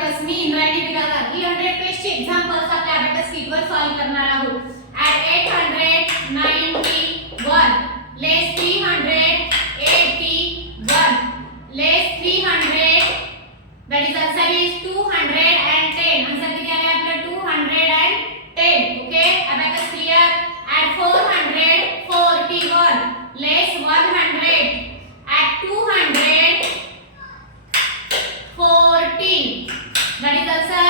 Abacus मी Indrayani Biradar 300 पेजचे examples आपल्या abacus sheet वर solve करणार आहोत. At 891 less 381 less 300 that is answer is 210. Answer किती आले आपलं 210. Okay abacus clear. At 441 less 100 at 214 that is answer